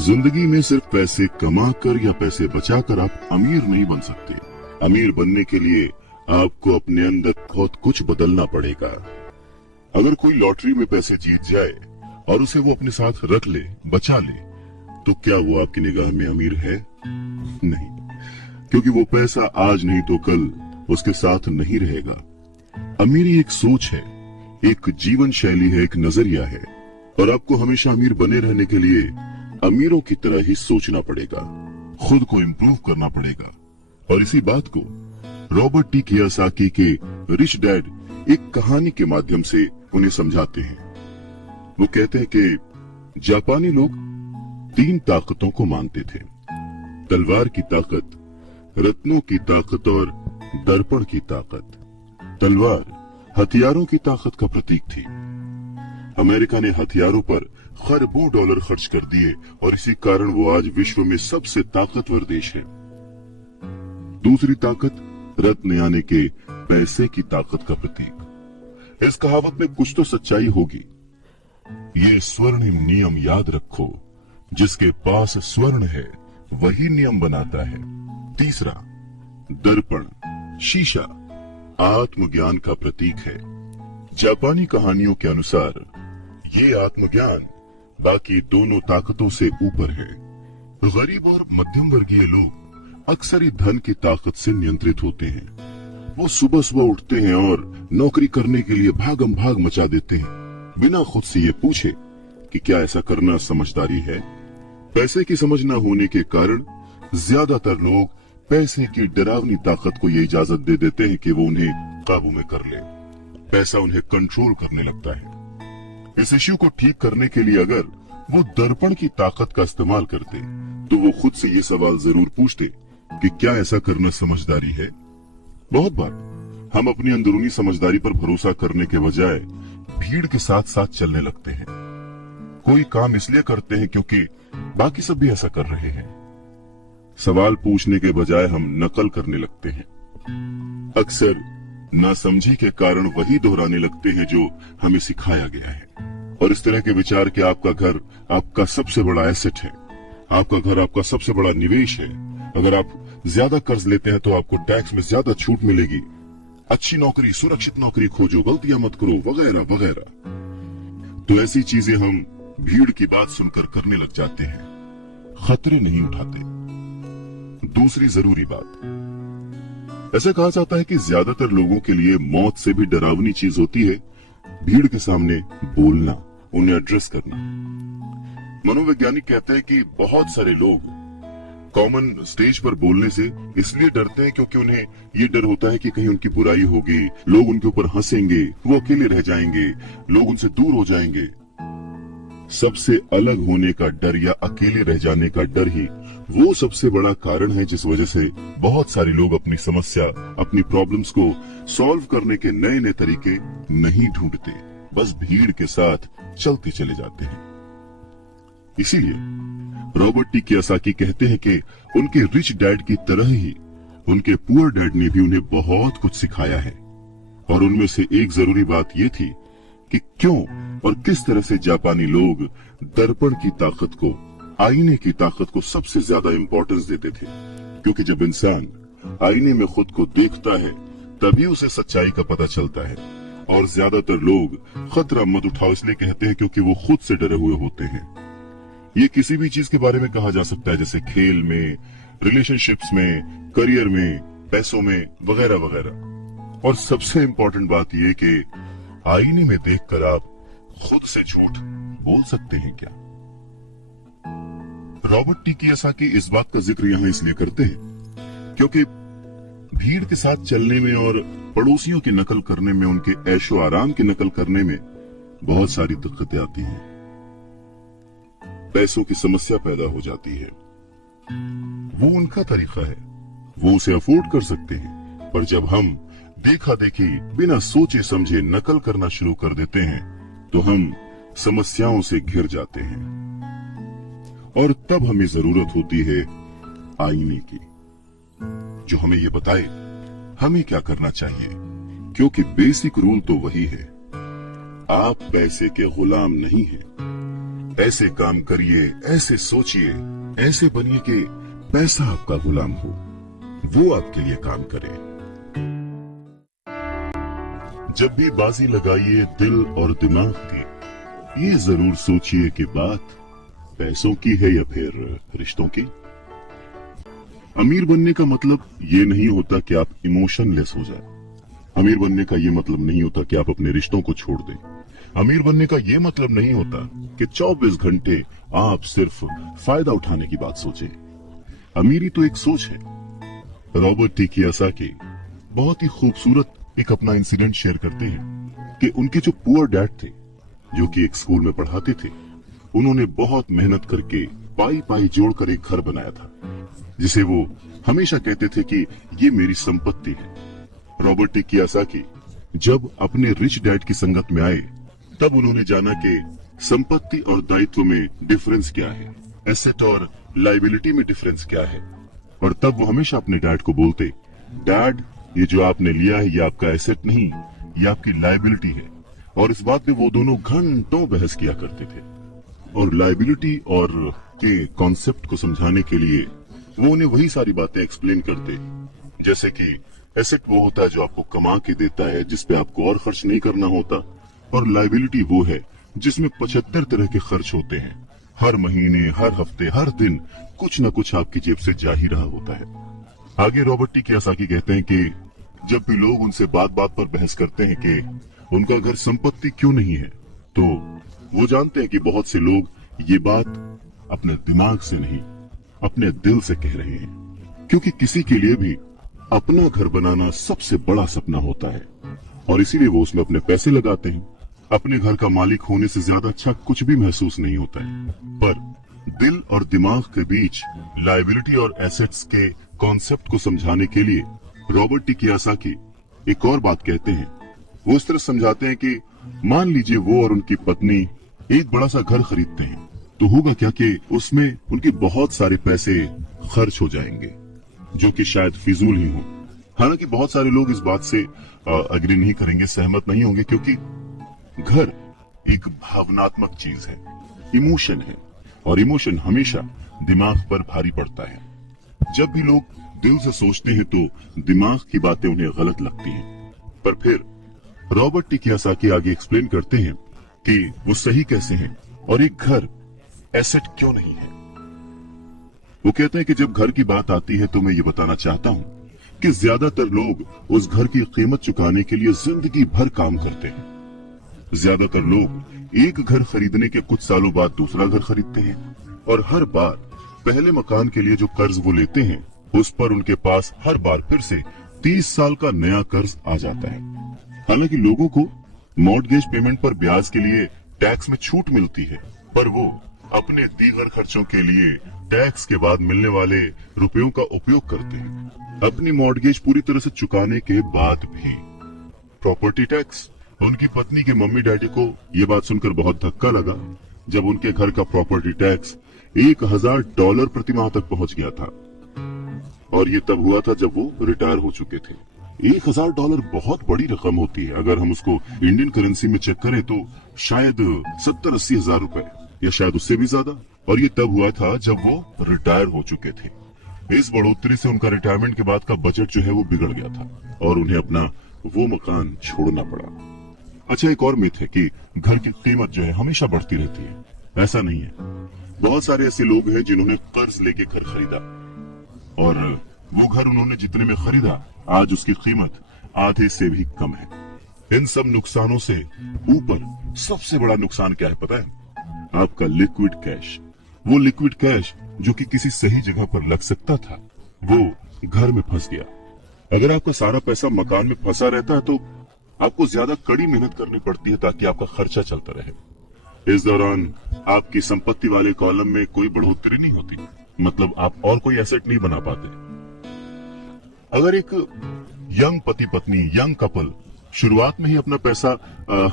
जिंदगी में सिर्फ पैसे कमाकर या पैसे बचाकर आप अमीर नहीं बन सकते। अमीर बनने के लिए आपको अपने अंदर बहुत कुछ बदलना पड़ेगा। अगर कोई लॉटरी में पैसे जीत जाए और उसे वो अपने साथ रख ले, बचा ले, तो क्या वो आपकी निगाह में अमीर है? नहीं, क्योंकि वो पैसा आज नहीं तो कल उसके साथ नहीं रहेगा। अमीरी एक सोच है, एक जीवन शैली है, एक नजरिया है, और आपको हमेशा अमीर बने रहने के लिए अमीरों की तरह ही सोचना पड़ेगा, खुद को इम्प्रूव करना पड़ेगा। और इसी बात को रॉबर्ट टी कियोसाकी के रिच डैड एक कहानी के माध्यम से उन्हें समझाते हैं। वो कहते हैं कि जापानी लोग 3 ताकतों को मानते थे: तलवार की ताकत, रत्नों की ताकत और दर्पण की ताकत। तलवार हथियारों की ताकत का प्रतीक थी। अमेरिका ने हथियारों पर खरबों डॉलर खर्च कर दिए और इसी कारण वो आज विश्व में सबसे ताकतवर देश है। दूसरी ताकत रत्न यानी के पैसे की ताकत का प्रतीक। इस कहावत में कुछ तो सच्चाई होगी। ये स्वर्णिम नियम याद रखो, जिसके पास स्वर्ण है वही नियम बनाता है। तीसरा, दर्पण, शीशा, आत्मज्ञान का प्रतीक है। जापानी कहानियों के अनुसार ये आत्मज्ञान बाकी दोनों ताकतों से ऊपर है। गरीब और मध्यम वर्गीय लोग अक्सर ही धन की ताकत से नियंत्रित होते हैं। वो सुबह सुबह उठते हैं और नौकरी करने के लिए भागम भाग मचा देते हैं, बिना खुद से ये पूछे कि क्या ऐसा करना समझदारी है। पैसे की समझ न होने के कारण ज्यादातर लोग पैसे की डरावनी ताकत को ये इजाजत दे देते हैं कि वो उन्हें काबू में कर ले। पैसा उन्हें कंट्रोल करने लगता है। इस इश्यू को ठीक करने के लिए अगर वो दर्पण की ताकत का इस्तेमाल करते तो वो खुद से ये सवाल जरूर पूछते कि क्या ऐसा करना समझदारी है। बहुत बार हम अपनी अंदरूनी समझदारी पर भरोसा करने के बजाय भीड़ के साथ साथ चलने लगते हैं। कोई काम इसलिए करते हैं क्योंकि बाकी सब भी ऐसा कर रहे हैं। सवाल पूछने के बजाय हम नकल करने लगते हैं। अक्सर नासमझी के कारण वही दोहराने लगते हैं जो हमें सिखाया गया है। और इस तरह के विचार कि आपका घर आपका सबसे बड़ा एसेट है, आपका घर आपका सबसे बड़ा निवेश है, अगर आप ज्यादा कर्ज लेते हैं तो आपको टैक्स में ज्यादा छूट मिलेगी, अच्छी नौकरी, सुरक्षित नौकरी खोजो, गलतियां मत करो, वगैरह वगैरह। तो ऐसी चीजें हम भीड़ की बात सुनकर करने लग जाते हैं, खतरे नहीं उठाते। दूसरी जरूरी बात, ऐसा कहा जाता है कि ज्यादातर लोगों के लिए मौत से भी डरावनी चीज होती है भीड़ के सामने बोलना, उन्हें एड्रेस करना। मनोवैज्ञानिक कहते हैं कि बहुत सारे लोग कॉमन स्टेज पर बोलने से इसलिए डरते हैं क्योंकि उन्हें ये डर होता है कि कहीं उनकी बुराई होगी, लोग उनके ऊपर हंसेंगे, वो अकेले रह जाएंगे, लोग उनसे दूर हो जाएंगे। सबसे अलग होने का डर या अकेले रह जाने का डर ही वो सबसे बड़ा कारण है जिस वजह से बहुत सारे लोग अपनी समस्या, अपनी प्रॉब्लम्स को सॉल्व करने के नए नए तरीके नहीं ढूंढते, बस भीड़ के साथ चलते चले जाते हैं। इसीलिए रॉबर्ट टी कियोसाकी कहते हैं कि उनके रिच डैड की तरह ही उनके पुअर डैड ने भी उन्हें बहुत कुछ सिखाया है। और उनमें से एक जरूरी बात यह थी कि क्यों और किस तरह से जापानी लोग दर्पण की ताकत को, आईने की ताकत को सबसे ज्यादा इंपॉर्टेंस देते थे। क्योंकि जब इंसान आईने में खुद को देखता है तभी उसे सच्चाई का पता चलता है। और ज्यादातर लोग खतरा मत उठाओ इसलिए कहते हैं क्योंकि वो खुद से डरे हुए होते हैं। ये किसी भी चीज के बारे में कहा जा सकता है, जैसे खेल में, रिलेशनशिप्स में, करियर में, पैसों में, वगैरह वगैरह। और सबसे इंपॉर्टेंट बात यह कि आईने में देखकर आप खुद से झूठ बोल सकते हैं क्या? रॉबर्ट टी कियोसाकी इस बात का जिक्र यहाँ इसलिए करते हैं क्योंकि भीड़ के साथ चलने में और पड़ोसियों की नकल करने में, उनके ऐशो आराम की नकल करने में बहुत सारी दिक्कतें आती हैं। पैसों की समस्या पैदा हो जाती है। वो उनका तरीका है, वो उसे अफोर्ड कर सकते हैं, पर जब हम देखा देखी बिना सोचे समझे नकल करना शुरू कर देते हैं तो हम समस्याओं से घिर जाते हैं। और तब हमें जरूरत होती है आईने की, जो हमें ये बताए हमें क्या करना चाहिए। क्योंकि बेसिक रूल तो वही है, आप पैसे के गुलाम नहीं हैं, ऐसे काम करिए, ऐसे सोचिए, ऐसे बनिए कि पैसा आपका गुलाम हो, वो आपके लिए काम करे। जब भी बाजी लगाइए दिल और दिमाग की, ये जरूर सोचिए कि बात पैसों की है या फिर रिश्तों की। अमीर बनने का मतलब ये नहीं होता कि आप इमोशनलेस हो जाए। अमीर बनने का ये मतलब नहीं होता कि आप अपने रिश्तों को छोड़ दें। अमीर बनने का ये मतलब नहीं होता कि 24 घंटे आप सिर्फ फायदा उठाने की बात सोचें। अमीरी तो एक सोच है। रॉबर्ट टी कियोसाकी बहुत ही खूबसूरत एक अपना इंसिडेंट शेयर करते हैं कि उनके जो पुअर डैड थे, जो कि एक स्कूल में पढ़ाते थे, उन्होंने बहुत मेहनत करके पाई पाई जोड़कर एक घर बनाया था, जिसे वो हमेशा कहते थे कि ये मेरी संपत्ति है। रॉबर्ट टी कियोसाकी जब अपने रिच डैड की संगत में आए, तब उन्होंने जाना कि संपत्ति और दायित्व में डिफरेंस क्या है, एसेट और लायबिलिटी में डिफरेंस क्या है। और तब वो हमेशा अपने डैड को बोलते, डैड, ये जो आपने लिया है ये आपका एसेट नहीं, ये आपकी लायबिलिटी है। और इस बात पे वो दोनों घंटों बहस किया करते थे। और लायबिलिटी और के कॉन्सेप्ट को समझाने के लिए वो उन्हें वही सारी बातें एक्सप्लेन करते, जैसे कि एसेट वो होता है जो आपको कमा के देता है, जिसपे आपको और खर्च नहीं करना होता, और लायबिलिटी वो है जिसमें 75 तरह के खर्च होते हैं। हर महीने, हर हफ्ते, हर दिन कुछ न कुछ आपकी जेब से जा ही रहा होता है। आगे रॉबर्ट टी कियोसाकी कहते हैं कि जब भी लोग उनसे बात बात पर बहस करते हैं कि उनका घर संपत्ति क्यों नहीं है, तो वो जानते हैं कि बहुत से लोग ये बात अपने दिमाग से नहीं, अपने दिल से कह रहे हैं। क्योंकि किसी के लिए भी अपना घर बनाना सबसे बड़ा सपना होता है, और इसीलिए वो उसमें अपने पैसे लगाते हैं। अपने घर का मालिक होने से ज्यादा अच्छा कुछ भी महसूस नहीं होता है। पर दिल और दिमाग के बीच लायबिलिटी और एसेट्स के कॉन्सेप्ट को समझाने के लिए रॉबर्ट टी कियोसाकी एक और बात कहते हैं। वो इस तरह समझाते हैं कि मान लीजिए वो और उनकी पत्नी एक बड़ा सा घर खरीदते हैं, तो होगा क्या कि उसमें उनके बहुत सारे पैसे खर्च हो जाएंगे, जो कि शायद फिजूल ही हो। हालांकि बहुत सारे लोग इस बात से अग्री नहीं करेंगे, सहमत नहीं होंगे, क्योंकि घर एक भावनात्मक चीज है, इमोशन है, और इमोशन हमेशा दिमाग पर भारी पड़ता है। जब भी लोग दिल से सोचते हैं तो दिमाग की बातें उन्हें गलत लगती हैं। पर फिर रॉबर्ट टी कियोसाकी आगे एक्सप्लेन करते हैं कि वो सही कैसे हैं और एक घर एसेट क्यों नहीं है। वो कहते हैं कि जब घर की बात आती है तो मैं ये बताना चाहता हूँ कि ज्यादातर लोग उस घर की कीमत चुकाने के लिए जिंदगी भर काम करते हैं। ज्यादातर लोग एक घर खरीदने के कुछ सालों बाद दूसरा घर खरीदते हैं, और हर बार पहले मकान के लिए जो कर्ज वो लेते हैं, उस पर उनके पास हर बार फिर से 30 साल का नया कर्ज आ जाता है। हालांकि लोगों को मॉर्टगेज पेमेंट पर ब्याज के लिए टैक्स में छूट मिलती है, पर वो अपने दीगर खर्चों के लिए टैक्स के बाद मिलने वाले रुपयों का उपयोग करते हैं। अपनी मॉर्टगेज पूरी तरह से चुकाने के बाद भी प्रॉपर्टी टैक्स। उनकी पत्नी के मम्मी डैडी को ये बात सुनकर बहुत धक्का लगा जब उनके घर का प्रॉपर्टी टैक्स $1000 प्रति माह तक पहुंच गया था, और ये तब हुआ था जब वो रिटायर हो चुके थे। $1000 बहुत बड़ी रकम होती है। अगर हम उसको इंडियन करेंसी में चेक करें तो शायद 70-80 हजार रुपए, या शायद उससे भी ज्यादा। और ये तब हुआ था जब वो रिटायर हो चुके थे। इस बढ़ोतरी से उनका रिटायरमेंट के बाद का बजट जो है वो बिगड़ गया था, और उन्हें अपना वो मकान छोड़ना पड़ा। अच्छा, एक और मिथ है कि घर की कीमत जो है हमेशा बढ़ती रहती है। ऐसा नहीं है। बहुत सारे ऐसे लोग हैं जिन्होंने कर्ज लेके घर खरीदा, और वो घर उन्होंने जितने में खरीदा आज उसकी कीमत आधे से भी कम है। इन सब नुकसानों से ऊपर सबसे बड़ा नुकसान क्या है पता है? आपका लिक्विड कैश। वो लिक्विड कैश जो कि किसी सही जगह पर लग सकता था, वो घर में फंस गया। अगर आपका सारा पैसा मकान में फंसा रहता है तो आपको ज्यादा कड़ी मेहनत करनी पड़ती है ताकि आपका खर्चा चलता रहे। इस दौरान आपकी संपत्ति वाले कॉलम में कोई बढ़ोतरी नहीं होती, मतलब आप और कोई एसेट नहीं बना पाते। अगर एक यंग पति पत्नी, यंग कपल शुरुआत में ही अपना पैसा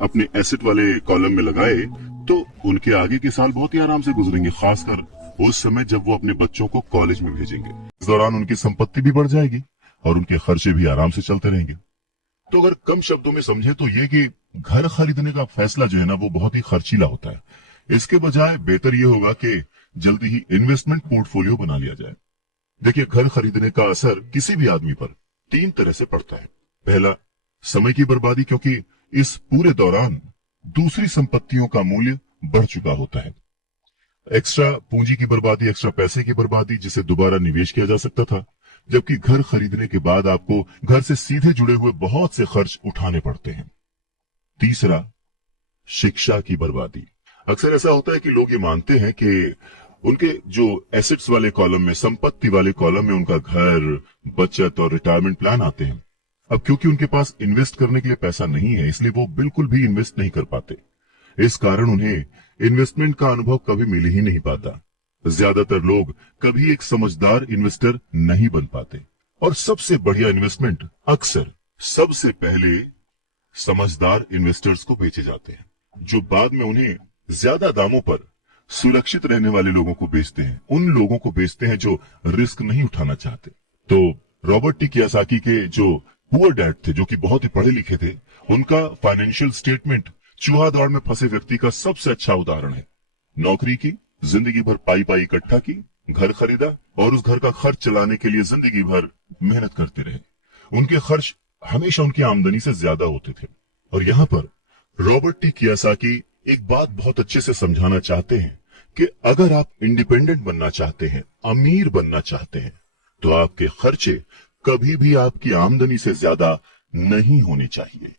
अपने एसेट वाले कॉलम में लगाए तो उनके आगे के साल बहुत ही आराम से गुजरेंगे, खासकर उस समय जब वो अपने बच्चों को कॉलेज में भेजेंगे। इस दौरान उनकी संपत्ति भी बढ़ जाएगी और उनके खर्चे भी आराम से चलते रहेंगे। तो अगर कम शब्दों में समझे तो ये कि घर खरीदने का फैसला जो है ना वो बहुत ही खर्चीला होता है। इसके बजाय बेहतर यह होगा कि जल्दी ही इन्वेस्टमेंट पोर्टफोलियो बना लिया जाए। देखिए, घर खरीदने का असर किसी भी आदमी पर 3 तरह से पड़ता है। पहला, समय की बर्बादी, क्योंकि इस पूरे दौरान दूसरी संपत्तियों का मूल्य बढ़ चुका होता है। एक्स्ट्रा पूंजी की बर्बादी, एक्स्ट्रा पैसे की बर्बादी जिसे दोबारा निवेश किया जा सकता था, जबकि घर खरीदने के बाद आपको घर से सीधे जुड़े हुए बहुत से खर्च उठाने पड़ते हैं। तीसरा, शिक्षा की बर्बादी। अक्सर ऐसा होता है कि लोग ये मानते हैं कि उनके जो एसेट्स वाले कॉलम में, संपत्ति वाले कॉलम में उनका घर, बचत और रिटायरमेंट प्लान आते हैं। अब क्योंकि उनके पास इन्वेस्ट करने के लिए पैसा नहीं है, इसलिए वो बिल्कुल भी इन्वेस्ट नहीं कर पाते। इस कारण उन्हें इन्वेस्टमेंट का अनुभव कभी मिल ही नहीं पाता। ज्यादातर लोग कभी एक समझदार इन्वेस्टर नहीं बन पाते, और सबसे बढ़िया इन्वेस्टमेंट अक्सर सबसे पहले समझदार इन्वेस्टर्स को बेचे जाते हैं, जो बाद में उन्हें ज्यादा दामों पर सुरक्षित रहने वाले लोगों को बेचते हैं, उन लोगों को बेचते हैं जो रिस्क नहीं उठाना चाहते। तो रॉबर्ट टी कियोसाकी के जो पुअर डैड थे, जो कि बहुत ही पढ़े लिखे थे, उनका फाइनेंशियल स्टेटमेंट चूहा दौड़ में फंसे व्यक्ति का सबसे अच्छा उदाहरण है। नौकरी की, जिंदगी भर पाई पाई इकट्ठा की, घर खरीदा और उस घर का खर्च चलाने के लिए जिंदगी भर मेहनत करते रहे। उनके खर्च हमेशा उनकी आमदनी से ज्यादा होते थे। और यहाँ पर रॉबर्ट टी कियोसाकी एक बात बहुत अच्छे से समझाना चाहते हैं कि अगर आप इंडिपेंडेंट बनना चाहते हैं, अमीर बनना चाहते हैं, तो आपके खर्चे कभी भी आपकी आमदनी से ज्यादा नहीं होने चाहिए।